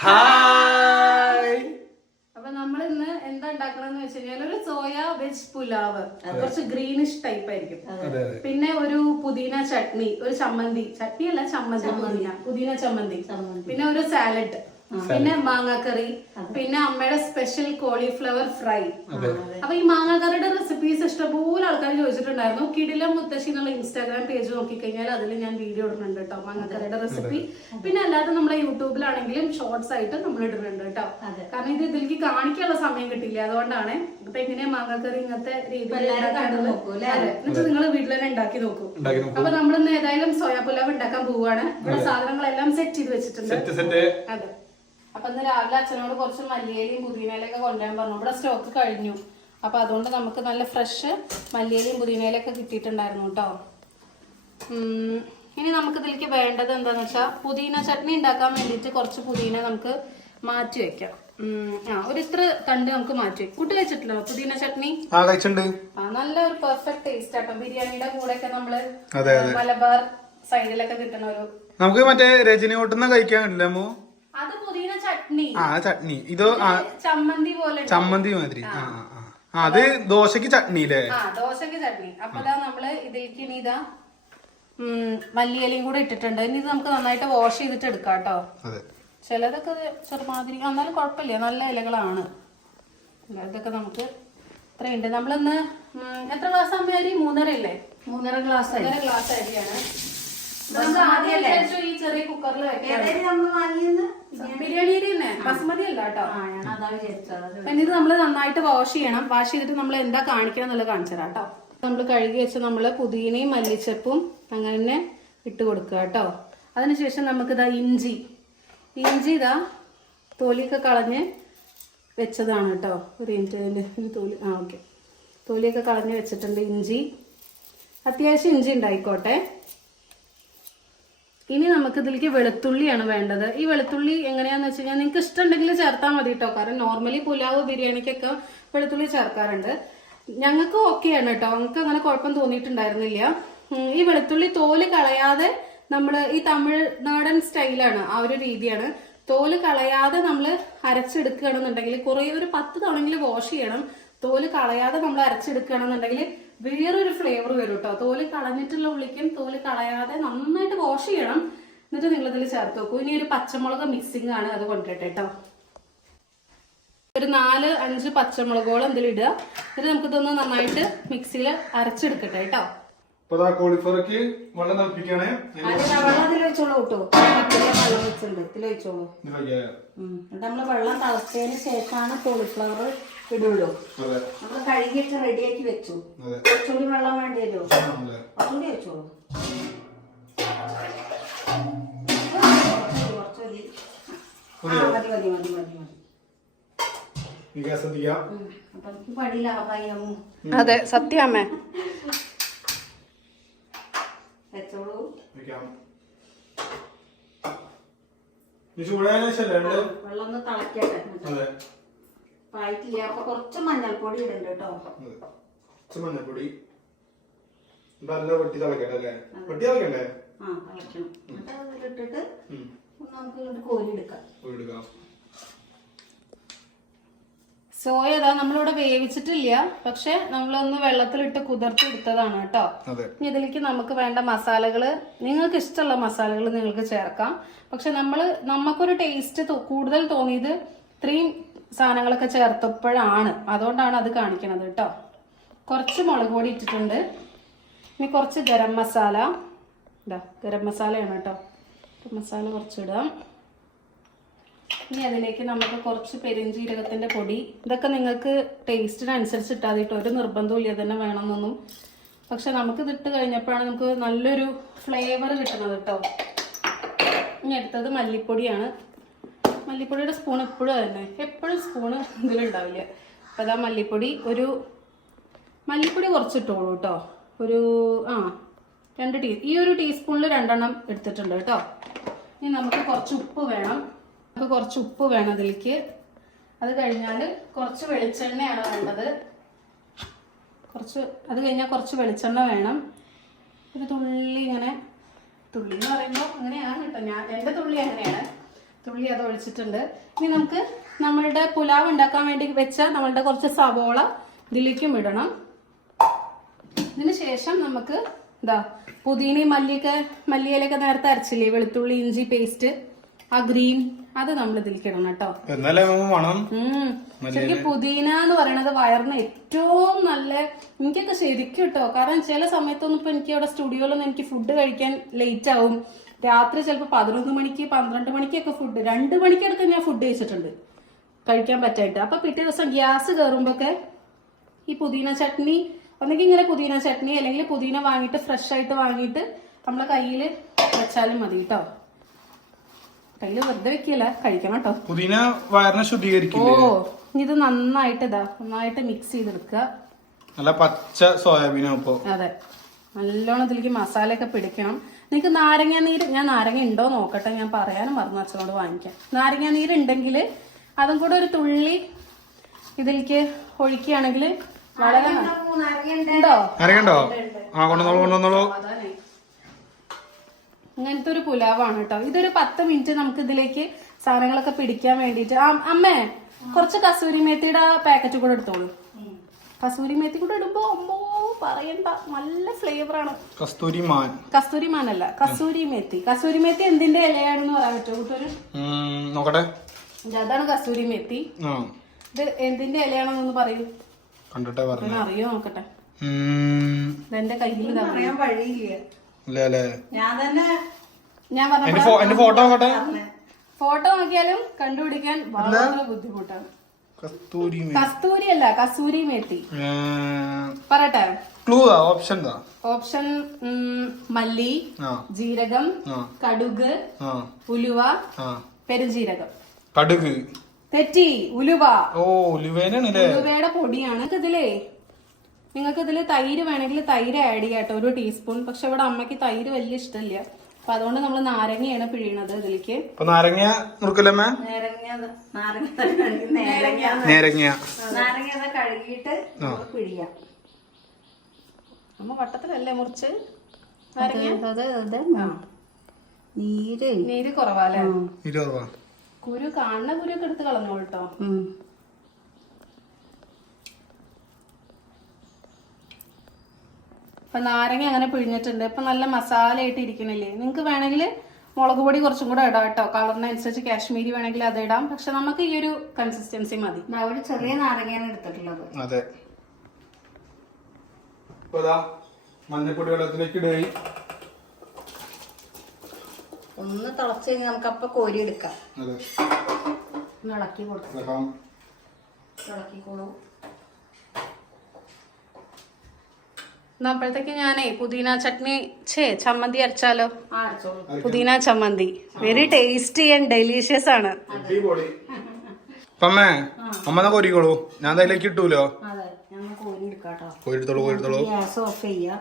Hi. അപ്പൊ നമ്മൾ ഇന്ന് എന്താ ഉണ്ടാക്കണമെന്ന് വെച്ച് കഴിഞ്ഞാൽ ഒരു സോയ വെജ് പുലാവ്, കുറച്ച് ഗ്രീനിഷ് ടൈപ്പ് ആയിരിക്കും. പിന്നെ ഒരു പുതിന ചട്നി, ഒരു ചമ്മന്തി, ചട്നി അല്ല ചമ്മന്തി, പുതിന ചമ്മന്തി, പിന്നെ ഒരു സാലഡ്, പിന്നെ മാങ്ങാക്കറി, പിന്നെ അമ്മയുടെ സ്പെഷ്യൽ കോളിഫ്ലവർ ഫ്രൈ. അപ്പൊ ഈ മാങ്ങാക്കറിയുടെ റെസിപ്പീസ് ഇഷ്ടംപോലെ ആൾക്കാർ ചോദിച്ചിട്ടുണ്ടായിരുന്നു. കിടിലം മുത്തശ്ശി എന്നുള്ള ഇൻസ്റ്റാഗ്രാം പേജ് നോക്കിക്കഴിഞ്ഞാൽ അതിൽ ഞാൻ വീഡിയോ ഇടുന്നുണ്ട് കേട്ടോ മാങ്ങാക്കറിയുടെ റെസിപ്പി. പിന്നെ അല്ലാതെ നമ്മളെ യൂട്യൂബിലാണെങ്കിലും ഷോർട്സ് ആയിട്ട് നമ്മൾ ഇടുന്നുണ്ട് കേട്ടോ. കാരണം ഇത് ഇതിലേക്ക് കാണിക്കാനുള്ള സമയം കിട്ടില്ല, അതുകൊണ്ടാണ്. അപ്പൊ എങ്ങനെയാ മാങ്ങാക്കറി ഇങ്ങനത്തെ രീതിയിൽ എന്നിട്ട് നിങ്ങൾ വീട്ടിൽ തന്നെ ഉണ്ടാക്കി നോക്കൂ. അപ്പൊ നമ്മളിന്ന് ഏതായാലും സോയാ പുലാവ് ഉണ്ടാക്കാൻ പോവുകയാണ്. ഇവിടെ സാധനങ്ങളെല്ലാം സെറ്റ് ചെയ്ത് വെച്ചിട്ടുണ്ട്. അതെ. അപ്പൊ ഇന്ന് രാവിലെ അച്ഛനോട് കുറച്ച് മല്ലിയിലയും പുതിനയിലൊക്കെ കൊണ്ടുവരാൻ പറഞ്ഞു. ഇവിടെ സ്റ്റോക്ക് കഴിഞ്ഞു. അപ്പൊ അതുകൊണ്ട് നമുക്ക് നല്ല ഫ്രഷ് മല്ലിയിലയും പുതിനയിലൊക്കെ കിട്ടിയിട്ടുണ്ടായിരുന്നു കേട്ടോ. ഇനി നമുക്ക് ഇതിലേക്ക് വേണ്ടത് എന്താന്ന് വെച്ചാൽ പുതിന ചട്നി ഉണ്ടാക്കാൻ വേണ്ടിയിട്ട് കുറച്ച് പുതിന നമുക്ക് മാറ്റി വെക്കാം. ഒരു ഇത്ര തണ്ട് നമുക്ക് മാറ്റി വെക്കാം. കൂട്ടി വെച്ചിട്ടില്ലോ പുതിന ചട്നി? നല്ല ഒരു പെർഫെക്റ്റ് ടേസ്റ്റ് ആട്ടോ. ബിരിയാണിയുടെ കൂടെ ഒക്കെ നമ്മള് മലബാർ സൈഡിലൊക്കെ കിട്ടുന്ന ഒരു നമുക്ക് മറ്റേ രജനി ഓട്ടുന്ന കഴിക്കാൻ കിട്ടില്ലമ്മോ? അത് പുതിന ചട്നി. ചട്നി ഇത് ചമ്മന്തി പോലെ, ചമ്മന്തി മാതിരി. അത് ദോശക്ക് ചട്നി അല്ലേ? ദോശക്ക് ചട്നി. അപ്പൊ നമ്മള് ഇതിലേക്ക് ഇനി ഇതാ മല്ലിയിലയും കൂടെ ഇട്ടിട്ടുണ്ട്. ഇനി ഇത് നമുക്ക് നന്നായിട്ട് വാഷ് ചെയ്തിട്ട് എടുക്കാം കേട്ടോ. ചിലതൊക്കെ ചെറുമാതിരി, എന്നാലും കുഴപ്പമില്ല, നല്ല ഇലകളാണ്. ഇതൊക്കെ നമുക്ക് ഇത്രയുണ്ട്. നമ്മളിന്ന് എത്ര ഗ്ലാസ് ആകുമ്പോ അരി? 3.5 അല്ലേ? 3.5 ഗ്ലാസ് അരിയാണ്. ഈ ചെറിയ കുക്കറിൽ ബിരിയാണി അരി തന്നെ, ബസുമതി അല്ല കേട്ടോ. പിന്നെ ഇത് നമ്മള് നന്നായിട്ട് വാഷ് ചെയ്യണം. വാഷ് ചെയ്തിട്ട് നമ്മൾ എന്താ കാണിക്കണം എന്നുള്ളത് കാണിച്ചു തരാം കേട്ടോ. നമ്മൾ കഴുകി വെച്ച നമ്മള് പുതിനയും മല്ലിച്ചപ്പും അങ്ങനെ ഇട്ട് കൊടുക്കുക കേട്ടോ. അതിനുശേഷം നമുക്ക് ഇതാ ഇഞ്ചി ഇതാ തൊലിയൊക്കെ കളഞ്ഞ് വെച്ചതാണ് കേട്ടോ. ഒരു മിനിറ്റ്, തൊലി ഓക്കെ, തൊലിയൊക്കെ കളഞ്ഞ് വെച്ചിട്ടുണ്ട്. ഇഞ്ചി അത്യാവശ്യം ഇഞ്ചി ഉണ്ടായിക്കോട്ടെ. ഇനി നമുക്ക് ഇതിലേക്ക് വെളുത്തുള്ളിയാണ് വേണ്ടത്. ഈ വെളുത്തുള്ളി എങ്ങനെയാന്ന് വെച്ച് കഴിഞ്ഞാൽ നിങ്ങൾക്ക് ഇഷ്ടമുണ്ടെങ്കിൽ ചേർത്താൽ മതി കേട്ടോ. കാരണം നോർമലി പുലാവ് ബിരിയാണിക്കൊക്കെ വെളുത്തുള്ളി ചേർക്കാറുണ്ട്. ഞങ്ങൾക്ക് ഓക്കെയാണ് കേട്ടോ, ഞങ്ങൾക്ക് അങ്ങനെ കുഴപ്പം തോന്നിയിട്ടുണ്ടായിരുന്നില്ല. ഈ വെളുത്തുള്ളി തോല് കളയാതെ നമ്മള് ഈ തമിഴ്നാടൻ സ്റ്റൈലാണ്, ആ ഒരു രീതിയാണ്. തോല് കളയാതെ നമ്മൾ അരച്ചെടുക്കുകയാണെന്നുണ്ടെങ്കിൽ ഒരു 10 തവണയെങ്കിലും വാഷ് ചെയ്യണം. തോല് കളയാതെ നമ്മൾ അരച്ചെടുക്കുകയാണെന്നുണ്ടെങ്കിൽ വേറൊരു ഫ്ലേവർ വരും കേട്ടോ. തോല് കളഞ്ഞിട്ടുള്ള ഉള്ളിക്കും തോല് കളയാതെ നന്നായിട്ട് വാഷ് ചെയ്യണം. എന്നിട്ട് നിങ്ങൾ ഇതിൽ ചേർത്ത് വെക്കൂ. ഇനി ഒരു പച്ചമുളക് മിക്സിംഗ് ആണ്, അത് കൊണ്ടിട്ടെ കേട്ടോ. ഒരു 4-5 പച്ചമുളകോളം ഇതിൽ ഇടുക. എന്നിട്ട് നമുക്കിതൊന്ന് നന്നായിട്ട് മിക്സിയിൽ അരച്ചെടുക്കട്ടെ കേട്ടോ. കോളിഫ്ലവർക്ക് വെള്ളം തിളപ്പിക്കണേ. നമ്മള് വെള്ളം തിളച്ചതിന് ശേഷമാണ് കോളിഫ്ലവർ ഇടുള്ളൂ. നമ്മള് കഴുകിയൊക്കെ റെഡിയാക്കി വെച്ചു. കുറച്ചുകൂടി വെള്ളം വേണ്ടി വരുമോ? കുറച്ചുകൂടി വെച്ചോളൂ. കുറച്ചുകൂടി മതി. പടിയിലാവാമോ? അതെ, സത്യാമ്മേ. വെച്ചോളൂ. വെള്ളം ഒന്ന് തിളക്കട്ടെ. പായിട്ടില്ല. അപ്പൊ കുറച്ച് മഞ്ഞൾപ്പൊടി ഇടുന്നുണ്ട് കേട്ടോ. മഞ്ഞൾപ്പൊടി തിളക്കണം. എന്നിട്ട് അതിലിട്ടിട്ട് നമുക്ക് ഇങ്ങോട്ട് കോരി എടുക്കാം. സോയ ഇതാ നമ്മളിവിടെ വേവിച്ചിട്ടില്ല, പക്ഷെ നമ്മളൊന്ന് വെള്ളത്തിലിട്ട് കുതിർത്തെടുത്തതാണ് കേട്ടോ. ഇനി ഇതിലേക്ക് നമുക്ക് വേണ്ട മസാലകള്, നിങ്ങൾക്ക് ഇഷ്ടമുള്ള മസാലകൾ നിങ്ങൾക്ക് ചേർക്കാം. പക്ഷെ നമുക്കൊരു ടേസ്റ്റ് കൂടുതൽ തോന്നിയത് ഇത്രയും സാധനങ്ങളൊക്കെ ചേർത്തപ്പോഴാണ്, അതുകൊണ്ടാണ് അത് കാണിക്കണത് കേട്ടോ. കുറച്ച് മുളക് പൊടി ഇട്ടിട്ടുണ്ട്. ഇനി കുറച്ച് ഗരം മസാല, ഗരം മസാലയാണ് കേട്ടോ. മസാല കുറച്ചിടാം. ഇനി അതിലേക്ക് നമുക്ക് കുറച്ച് പെരിഞ്ജീരകത്തിന്റെ പൊടി. ഇതൊക്കെ നിങ്ങൾക്ക് ടേസ്റ്റിനനുസരിച്ച് ഇട്ടാൽ മതി കേട്ടോ. ഒരു നിർബന്ധവും ഇല്ല തന്നെ വേണമെന്നൊന്നും. പക്ഷെ നമുക്ക് ഇതിട്ട് കഴിഞ്ഞപ്പോഴാണ് നമുക്ക് നല്ലൊരു ഫ്ലേവർ കിട്ടുന്നത് കേട്ടോ. ഇനി അടുത്തത് മല്ലിപ്പൊടിയാണ്. മല്ലിപ്പൊടിയുടെ സ്പൂൺ എപ്പോഴും സ്പൂണ് ഇതിലുണ്ടാവില്ല. അപ്പം അതാ മല്ലിപ്പൊടി കുറച്ചിട്ടോളൂ കേട്ടോ. ഒരു 2 ഈ ഒരു ടീസ്പൂണിൽ 2 എണ്ണം എടുത്തിട്ടുണ്ട് കേട്ടോ. ഇനി നമുക്ക് കുറച്ച് ഉപ്പ് വേണം. അതിലേക്ക്. അത് കഴിഞ്ഞാൽ കുറച്ച് വെളിച്ചെണ്ണയാണ് വേണ്ടത്. അത് കഴിഞ്ഞാൽ കുറച്ച് വെളിച്ചെണ്ണ വേണം. ഒരു തുള്ളി ഇങ്ങനെ, തുള്ളി എന്ന് പറയുമ്പോൾ അങ്ങനെയാണ് കേട്ടോ, എൻ്റെ തുള്ളി അങ്ങനെയാണ്. തുള്ളി അത് ഒഴിച്ചിട്ടുണ്ട്. ഇനി നമുക്ക് നമ്മളുടെ പുലാവ് ഉണ്ടാക്കാൻ വേണ്ടി വെച്ച നമ്മളുടെ കുറച്ച് സവോള ഇതിലേക്കും ഇടണം. ഇതിന് ശേഷം നമുക്ക് ഇതാ പുതിനയും മല്ലിയിലൊക്കെ നേരത്തെ അരച്ചില്ലേ, വെളുത്തുള്ളി ഇഞ്ചി പേസ്റ്റ്, ആ ഗ്രീൻ, അത് നമ്മൾ ഇതിലേക്ക് ഇടണം കേട്ടോ. ശരിക്കും പുതിന എന്ന് പറയുന്നത് വയറിന് ഏറ്റവും നല്ല, എനിക്കൊക്കെ ശരിക്കും കേട്ടോ. കാരണം ചില സമയത്തൊന്നും ഇപ്പൊ എനിക്ക് അവിടെ സ്റ്റുഡിയോയിലൊന്നും എനിക്ക് ഫുഡ് കഴിക്കാൻ ലേറ്റ് ആവും. രാത്രി ചിലപ്പോൾ 11 മണിക്ക് 12 മണിക്കൊക്കെ ഫുഡ്, 2 മണിക്കടുത്ത് ഞാൻ ഫുഡ് കഴിച്ചിട്ടുണ്ട് കഴിക്കാൻ പറ്റായിട്ട്. അപ്പൊ പിറ്റേ ദിവസം ഗ്യാസ് കയറുമ്പോഴൊക്കെ ഈ പുതിന ചട്നി, ഒന്നെങ്കിൽ ഇങ്ങനെ പുതിന ചട്നി അല്ലെങ്കിൽ പുതിന വാങ്ങിയിട്ട് ഫ്രഷ് ആയിട്ട് വാങ്ങിയിട്ട് നമ്മളെ കയ്യിൽ വെച്ചാലും മതി കേട്ടോ. കയ്യിൽ വെറുതെ വെക്കില്ല, കഴിക്കണം കേട്ടോ. പുതിന വയറിനെ ശുദ്ധീകരിക്കും. ഓ, ഇത് നന്നായിട്ട് മിക്സ് ചെയ്തെടുക്കുക. നല്ല പച്ച സോയാബീൻ. അതെ, നല്ലോണം ഇതിലേക്ക് മസാലയൊക്കെ പിടിക്കണം. നിങ്ങൾക്ക് നാരങ്ങ നീര്, ഞാൻ നാരങ്ങ ഉണ്ടോ നോക്കട്ടെ, ഞാൻ പറയാനും മറന്നു അച്ഛനോട് വാങ്ങിക്കാം. നാരങ്ങ നീര് ഉണ്ടെങ്കിൽ അതും കൂടെ ഒരു തുള്ളി ഇതിലേക്ക് ഒഴിക്കുകയാണെങ്കിൽ വളരെ ഉണ്ടോ. അതാണ് ഇങ്ങനത്തെ ഒരു പുലാവാണ് കേട്ടോ. ഇതൊരു 10 മിനിറ്റ് നമുക്ക് ഇതിലേക്ക് സാധനങ്ങളൊക്കെ പിടിക്കാൻ വേണ്ടിട്ട്. അമ്മേ, കുറച്ച് കസൂരി മേത്തിയുടെ പാക്കറ്റ് കൂടെ എടുത്തോളൂ. കസൂരി മേത്തി കൂടെ ഇടുമ്പോ അമ്മോ പറയണ്ട, നല്ല ഫ്ലേവർ ആണ്. കസ്തൂരി മാനല്ല, കസൂരി മേത്തി. കസൂരി മേത്തി എന്തിന്റെ ഇലയാണെന്ന് പറയാൻ പറ്റുമോ കൂട്ടൊരു? നോക്കട്ടെ. അതാണ് കസൂരി മേത്തി. ഇത് എന്തിന്റെ ഇലയാണെന്നൊന്ന് പറയൂ, അറിയോ നോക്കട്ടെ. എന്റെ കയ്യിൽ ഞാൻ പറഞ്ഞ ഫോട്ടോ നോക്കിയാലും കണ്ടുപിടിക്കാൻ വളരെ ബുദ്ധിമുട്ടാണ്. കസ്തൂരി അല്ല, കസൂരി മേത്തി. പറയട്ടെ ഓപ്ഷൻ: മല്ലി, ജീരകം, കടുക്, ഉലുവ, പെരുംജീരകം. കടുക് തെറ്റി, ഉലുവ. ഉലുവയുടെ പൊടിയാണ്. നിങ്ങൾക്ക് ഇതില് തൈര് വേണമെങ്കിൽ തൈര് ആഡ് ചെയ്യാം കേട്ടോ, 1 ടീസ്പൂൺ. പക്ഷെ ഇവിടെ അമ്മയ്ക്ക് തൈര് വലിയ ഇഷ്ടമില്ല, അപ്പൊ അതുകൊണ്ട് നമ്മൾ നാരങ്ങയാണ് പിഴിയണത് ഇതിലേക്ക്. നാരങ്ങ കഴുകിയിട്ട് പിഴിയാം. അമ്മ വട്ടത്തിലല്ലേ മുറിച്ച് നാരങ്ങ? നീര് കുറവാല്ലേ? കുരു, കാണുന്ന കുരുക്കെ എടുത്ത് കളഞ്ഞോളൂ കേട്ടോ. അപ്പൊ നാരങ്ങ അങ്ങനെ പിഴിഞ്ഞിട്ടുണ്ട്. ഇപ്പൊ നല്ല മസാല ആയിട്ട് ഇരിക്കണില്ലേ? നിങ്ങക്ക് വേണമെങ്കിൽ മുളക് പൊടി കുറച്ചും കൂടെ ഇടാം കേട്ടോ, കളറിനനുസരിച്ച്. കാശ്മീരി വേണമെങ്കിൽ അത് ഇടാം. പക്ഷെ നമുക്ക് ഈ ഒരു കൺസിസ്റ്റൻസി മതി. ഒരു ചെറിയ നാരങ്ങയാണ് എടുത്തിട്ടുള്ളത്. അതെ. മഞ്ഞപ്പൊടി വെള്ളത്തിലേക്ക് ഇടുകയും ഒന്ന് തിളച്ച് കഴിഞ്ഞാൽ നമുക്ക് അപ്പൊ കോരി എടുക്കാം. ഇളക്കി കൊടുക്കാം. ഇളക്കിക്കോളൂ. അപ്പോഴത്തേക്ക് ഞാനേ പുതിന ചട്നി ചമ്മന്തി അരച്ചാലോ? പുതിന ചമ്മന്തി വെരി ടേസ്റ്റി ആൻഡ് ഡെലീഷ്യസ് ആണ്. അമ്മ കോരിക്കോളൂ, ഞാൻ അതിലേക്ക് ഇട്ടൂലോ. കോരിയെടുത്തോളൂ. ഗ്യാസ് ഓഫ് ചെയ്യാം.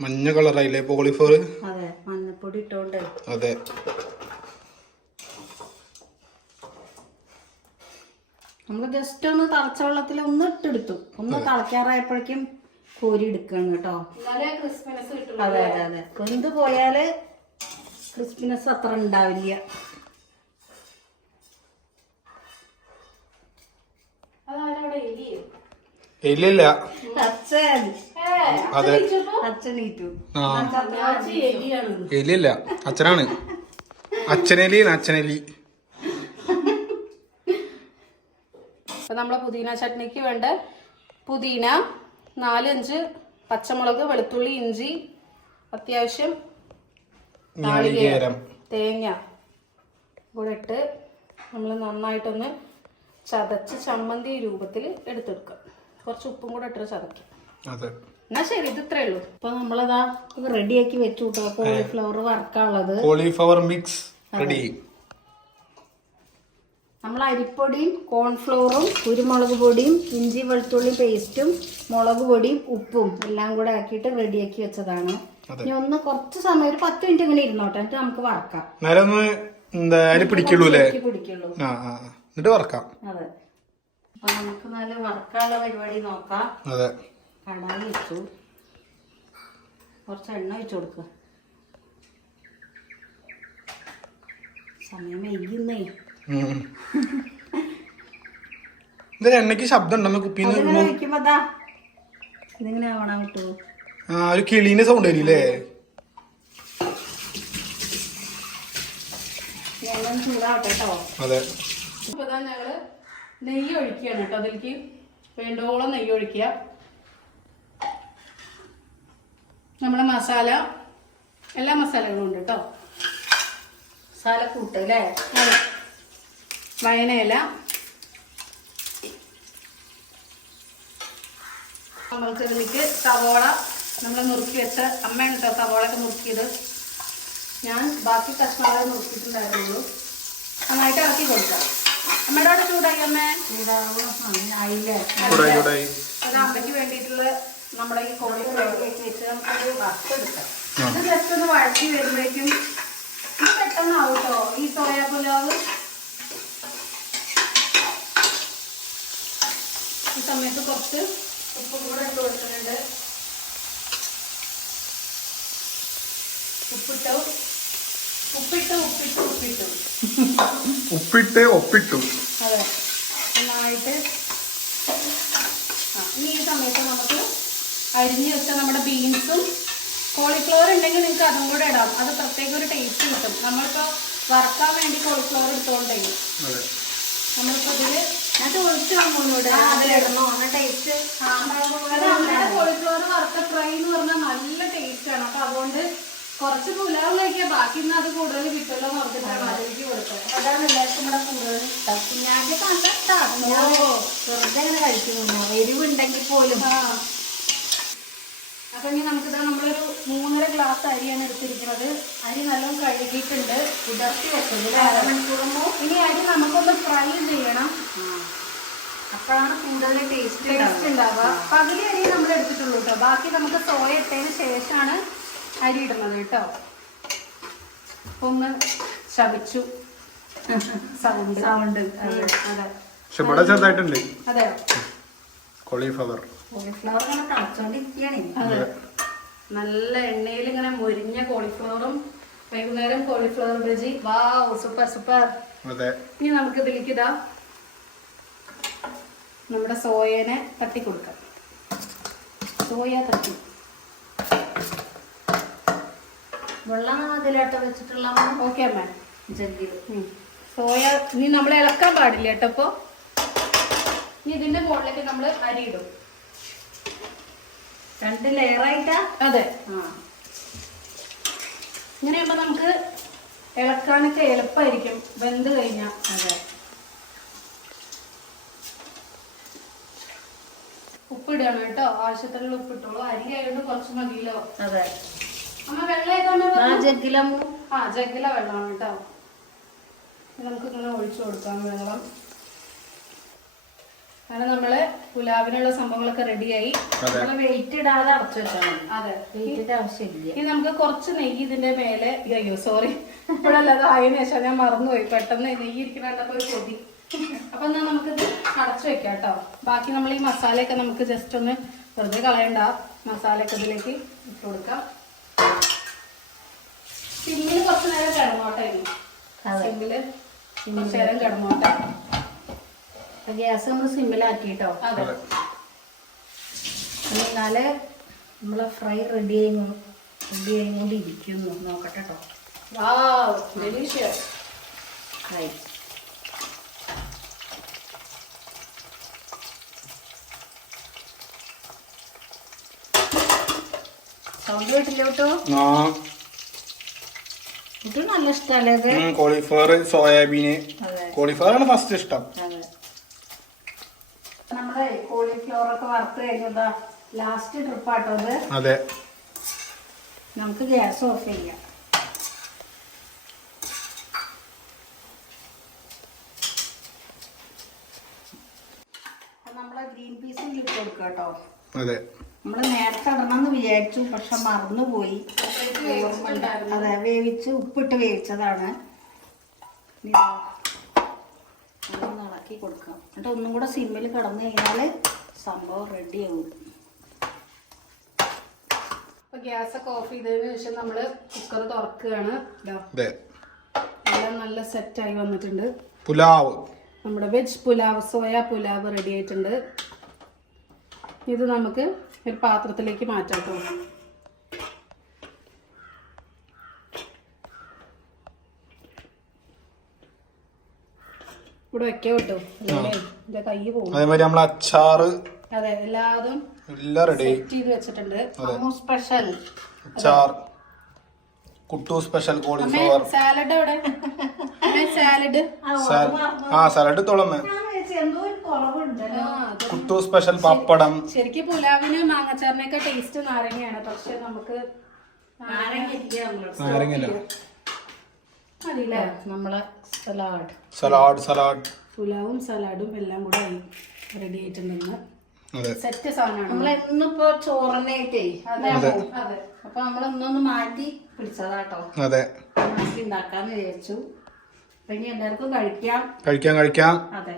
മഞ്ഞ കളറായില്ലേ കോളിഫ്ലവർ? അതെ, മഞ്ഞപ്പൊടി ഇട്ടോണ്ട്. അതെ. നമ്മള് ജസ്റ്റ് ഒന്ന് തിളച്ച വെള്ളത്തിൽ ഒന്ന് ഇട്ടെടുത്തു. ഒന്ന് തിളക്കാറായപ്പോഴേക്കും കോരി എടുക്കണം കേട്ടോ. അതെ അതെ അതെ. വെന്ത് പോയാല് ക്രിസ്പിനെസ് അത്ര ഉണ്ടാവില്ല. ഇല്ലില്ല. എലിയല്ല, അച്ഛനാണ്. അച്ഛനെലി. അപ്പൊ നമ്മളെ പുതിന ചട്നിക്ക് വേണ്ട പുതിന, 4-5 പച്ചമുളക്, വെളുത്തുള്ളി, ഇഞ്ചി, അത്യാവശ്യം നാളികേരം, തേങ്ങ കൂടെ ഇട്ട് നമ്മൾ നന്നായിട്ടൊന്ന് ചതച്ച് ചമ്മന്തി രൂപത്തിൽ എടുത്തെടുക്കാം. കുറച്ച് ഉപ്പും കൂടെ ഇട്ട് ചതക്കാം. എന്നാ ശരി, ഇത് ഇത്രേ ഉള്ളൂ. അപ്പൊ നമ്മളതാ റെഡിയാക്കി വെച്ചു കേട്ടോ. കോളിഫ്ലവർ വറുക്കാനുള്ളത്. Cauliflower mix ready. നമ്മൾ അരിപ്പൊടിയും കോൺഫ്ലവറും കുരുമുളക് പൊടിയും ഇഞ്ചി വെളുത്തുള്ളി പേസ്റ്റും മുളക് പൊടിയും ഉപ്പും എല്ലാം കൂടെ ആക്കിയിട്ട് റെഡിയാക്കി വെച്ചതാണ്. ഇനി ഒന്ന് കുറച്ച് സമയം, ഒരു 10 മിനിറ്റ് ഇങ്ങനെ ഇരുന്നോട്ടെ, എന്നിട്ട് നമുക്ക് വറക്കാം. പിടിക്കുള്ളൂ. അതെ. അപ്പൊ നമുക്ക് നല്ല വറക്കാനുള്ള പരിപാടി നോക്കാം. കടായി വെച്ചു. കുറച്ച് എണ്ണ ഒഴിച്ചു കൊടുക്കുക. സമയം വൈകുന്നേ. ഇതിന് എണ്ണയ്ക്ക് ശബ്ദം ഉണ്ടോ കുപ്പിന്ന്? വെക്കുമ്പോ ഇതിങ്ങനെ ആവണം കിട്ടൂ. ഒരു കിളീന്റെ സൗണ്ട് വരില്ലേ? എല്ലാം ചൂടാവട്ടെ കേട്ടോ. അതെ. ഇപ്പൊ ഞങ്ങള് നെയ്യ് ഒഴിക്കുകയാണ് കേട്ടോ. അതിലേക്ക് വേണ്ടോളം നെയ്യ് ഒഴിക്കുക. നമ്മുടെ മസാല, എല്ലാ മസാലകളും ഉണ്ട് കേട്ടോ. മസാല കൂട്ട് അല്ലേ? അതെ. വയനയില, നമ്മൾക്ക് ഇതിലേക്ക് സവോള നമ്മൾ നുറുക്കി വെച്ച അമ്മയാണ് കേട്ടോ സവോളയൊക്കെ നുറുക്കിയത്. ഞാൻ ബാക്കി കഷ്ണങ്ങളെ നുറുക്കിയിട്ടുണ്ടായിരുന്നുള്ളൂ. നന്നായിട്ട് ഇറക്കി കൊടുക്കാം. അമ്മയുടെ അവിടെ ചൂടായി അമ്മേ? അത് അമ്മയ്ക്ക് വേണ്ടിയിട്ടുള്ള നമ്മുടെ ഈ കോളിഫ്ലവറിലേക്ക് വെച്ച് നമുക്കൊരു വറുത്തെടുക്കാം. ഇത് ജസ്റ്റ് ഒന്ന് വഴറ്റി വരുമ്പോഴേക്കും ഇത് പെട്ടെന്നാവും കേട്ടോ ഈ സോയാ പുലാവ്. ഈ സമയത്ത് കുറച്ച് ഉപ്പും കൂടെ ഇട്ട് കൊടുക്കുന്നുണ്ട്. ഒപ്പിട്ടു. അതെ, നന്നായിട്ട്. ഇനി ഈ സമയത്ത് നമുക്ക് അരിഞ്ഞ് വെച്ച നമ്മുടെ ബീൻസും കോളിഫ്ലവർ ഉണ്ടെങ്കിൽ നിങ്ങൾക്ക് അതും കൂടെ ഇടാം. അത് പ്രത്യേക ഒരു ടേസ്റ്റ് കിട്ടും. നമ്മളിപ്പോൾ വറുക്കാൻ വേണ്ടി കോളിഫ്ലവർ എടുത്തോണ്ടേ നമ്മളിപ്പോൾ ഇതില് കോളിഫ്ലവർ വറുത്ത ഫ്രൈ എന്ന് പറഞ്ഞാൽ നല്ല ടേസ്റ്റ് ആണ്. അപ്പൊ അതുകൊണ്ട് കുറച്ച് പുലാവ് കഴിക്കുക, ബാക്കി ഇന്ന് അത് കൂടുതൽ കിട്ടുമല്ലോ എന്ന് ഓർത്തിട്ടാണ് അതിലേക്ക് കൊടുത്തത്. അതാണ് എല്ലാവർക്കും ഇവിടെ കൂടുതൽ ഇഷ്ടം. കുഞ്ഞാക്ക് കണ്ടിട്ടാണ് വെറുതെ ഇങ്ങനെ കഴിക്കുന്നു, എരിവുണ്ടെങ്കിൽ പോലും. അപ്പൊ ഇനി നമുക്കിത് നമ്മളൊരു 3.5 ഗ്ലാസ് അരിയാണ് എടുത്തിരിക്കുന്നത്. അരി നല്ലോണം കഴുകിയിട്ടുണ്ട്, കുതിർത്തി വെച്ചത്. അരമണിക്കൂറുമ്പോ ഇനി അരി നമുക്കൊന്ന് ഫ്രൈ ചെയ്യണം. അപ്പോഴാണ് കൂടുതൽ ടേസ്റ്റ് ഉണ്ടാവുക. പകുതി അരി നമ്മൾ എടുത്തിട്ടുള്ളൂ കേട്ടോ. ബാക്കി നമുക്ക് സോയ ഇട്ടതിന് ശേഷമാണ് അരി ഇടുന്നത് കേട്ടോ. ഒന്ന് ശവിച്ചു സൗണ്ട്. അതെ ചെറുതായിട്ടുണ്ട്. അതെ, കോളിഫ്ലവർ ഇങ്ങനെ കളിച്ചോണ്ടിരിക്കുകയാണ്. അതെ, നല്ല എണ്ണയിൽ ഇങ്ങനെ മൊരിഞ്ഞ കോളിഫ്ലവറും വൈകുന്നേരം കോളിഫ്ലവർ ബജി. വാവ്, സൂപ്പർ സൂപ്പർ. ഇനി നമുക്ക് ഇതിലേക്ക് ഇതാ നമ്മുടെ സോയനെ തട്ടി കൊടുക്കാം. സോയ തട്ടി വെള്ളം അതിലോട്ട് വെച്ചിട്ടുള്ള ഓക്കെ അമ്മ. ജഗ്ഗിൽ സോയ ഇനി നമ്മൾ ഇളക്കാൻ പാടില്ല കേട്ടോ. അപ്പൊ ഇനി ഇതിന്റെ മുകളിലേക്ക് നമ്മൾ അരി ഇടും. 2 ലെയറായിട്ടാ? അതെ. ഇങ്ങനെയാകുമ്പോ നമുക്ക് ഇളക്കാനൊക്കെ എളുപ്പമായിരിക്കും വെന്ത് കഴിഞ്ഞാൽ. അതെ. ഉപ്പിടണം കേട്ടോ, ആവശ്യത്തിനുള്ള ഉപ്പിട്ടോളൂ. അരി ആയതുകൊണ്ട് കുറച്ച് മതിയല്ലോ. അതെ. അമ്മ വെള്ളം ജഗ്ഗിലെ വെള്ളമാണ് കേട്ടോ. നമുക്ക് ഇങ്ങനെ ഒഴിച്ചു കൊടുക്കാം വെള്ളം. അങ്ങനെ നമ്മള് പുലാവിനുള്ള സംഭവങ്ങളൊക്കെ റെഡിയായി. നമ്മള് വെയിറ്റ് ഇടാതെ അടച്ചു വെച്ചാൽ മതി. അതെ, വെയിറ്റിന്റെ ആവശ്യമില്ല. ഇനി നമുക്ക് കുറച്ച് നെയ്യ് ഇതിന്റെ മേലെ. അയ്യോ സോറി, ഇപ്പോഴല്ലാതെ ആയതിനു ശേഷം ഞാൻ മറന്നുപോയി. പെട്ടെന്ന് നെയ്യ് ഇരിക്കണപ്പോ ഒരു കൊതി. അപ്പൊ എന്നാ നമുക്കിത് അടച്ചു വെക്കാം കേട്ടോ. ബാക്കി നമ്മൾ ഈ മസാലയൊക്കെ നമുക്ക് ജസ്റ്റ് ഒന്ന് വെറുതെ കളയണ്ട. മസാലയൊക്കെ ഇതിലേക്ക് ഇട്ട് കൊടുക്കാം. സിമ്മിൽ കുറച്ച് നേരം കിടന്നോട്ടെ. സിമ്മില് കുറച്ച് നേരം കിടന്നോട്ടെ. ഗ്യാസ് നമ്മൾ സിമ്മിലാക്കിട്ടോ. അതെ. എന്നാല് നമ്മളെ ഫ്രൈ റെഡി ആയിക്കൊണ്ടിരിക്കുന്നു. നോക്കട്ടെ കേട്ടോ. വാവ്, ഡെലീഷ്യസ്. സൗണ്ട് കേട്ടില്ല കേട്ടോ. ഇത് നല്ല ഇഷ്ടമല്ലേ ഇത്? Cauliflower, soyabean. കോളിഫ്ലവർ ആണ് ഫസ്റ്റ് ഇഷ്ടം. നമ്മുടെ കോളിഫ്ലവർ ഒക്കെ വറുത്ത് കഴിഞ്ഞതാ ലാസ്റ്റ് ട്രിപ്പാട്ടോ അത്. അതെ. നമുക്ക് ഗ്യാസ് ഓഫ് ചെയ്യാം. നമ്മളെ ഗ്രീൻ പീസ് ഇട്ട് കൊടുക്കാം കേട്ടോ. അതെ. നമ്മള് നേരത്തെ ഇടണമെന്ന് വിചാരിച്ചു, പക്ഷെ മറന്നുപോയി. അതെ, വേവിച്ച് ഉപ്പിട്ട് വേവിച്ചതാണ്. അതൊന്ന് ഇളക്കി കൊടുക്കാം. എന്നിട്ട് ഒന്നും കൂടെ സിമ്മിൽ കിടന്നു കഴിഞ്ഞാൽ സംഭവം റെഡി ആവും. അപ്പൊ ഗ്യാസ് ഒക്കെ ഓഫ് ചെയ്തതിന് ശേഷം നമ്മള് കുക്കർ തുറക്കുകയാണ്. അതെ, എല്ലാം നല്ല സെറ്റ് ആയി വന്നിട്ടുണ്ട്. പുലാവ്, നമ്മുടെ veg pulao, soya pulao ready ആയിട്ടുണ്ട്. ഇത് നമുക്ക് ഒരു പാത്രത്തിലേക്ക് മാറ്റാം കേട്ടോ. ഇവിടെ വെക്കാം കേട്ടോ, എന്റെ കൈ പോകും. അതേമാതിരി നമ്മളെ അച്ചാറ്, അതെ, എല്ലാതും എല്ലാം റെഡി സെറ്റ് ചെയ്ത് വെച്ചിട്ടുണ്ട്. സ്പെഷ്യൽ അച്ചാർ, കുട്ടു സ്പെഷ്യൽ കോളിഫ്ലവർ സാലഡ്. അവിടെ സാലഡ്, സാലഡ് തോളമ്മ, കുട്ടു സ്പെഷ്യൽ പപ്പടം. ശരിക്കും പുലാവിന് മാങ്ങച്ചാറിനൊക്കെ ടേസ്റ്റ് നാരങ്ങയാണ്, പക്ഷെ നമുക്ക് നാരങ്ങയില്ല. അതില്ലേ നമ്മളെ സലാഡ് പുലാവും സലാഡും എല്ലാം കൂടെ റെഡി ആയിട്ടുണ്ടെന്ന്. അതെ, സെറ്റ് സാധനമാണ്. നമ്മളിന്നിപ്പോ ചോറിനായിട്ടേ അതെ. അപ്പൊ നമ്മളൊന്നൊന്ന് മാറ്റി പിടിച്ചതാട്ടോ, അതെ, മാറ്റി ഉണ്ടാക്കാന്ന് വിചാരിച്ചു. അപ്പൊ ഇനി എല്ലാവർക്കും കഴിക്കാം. കഴിക്കാം. അതെ.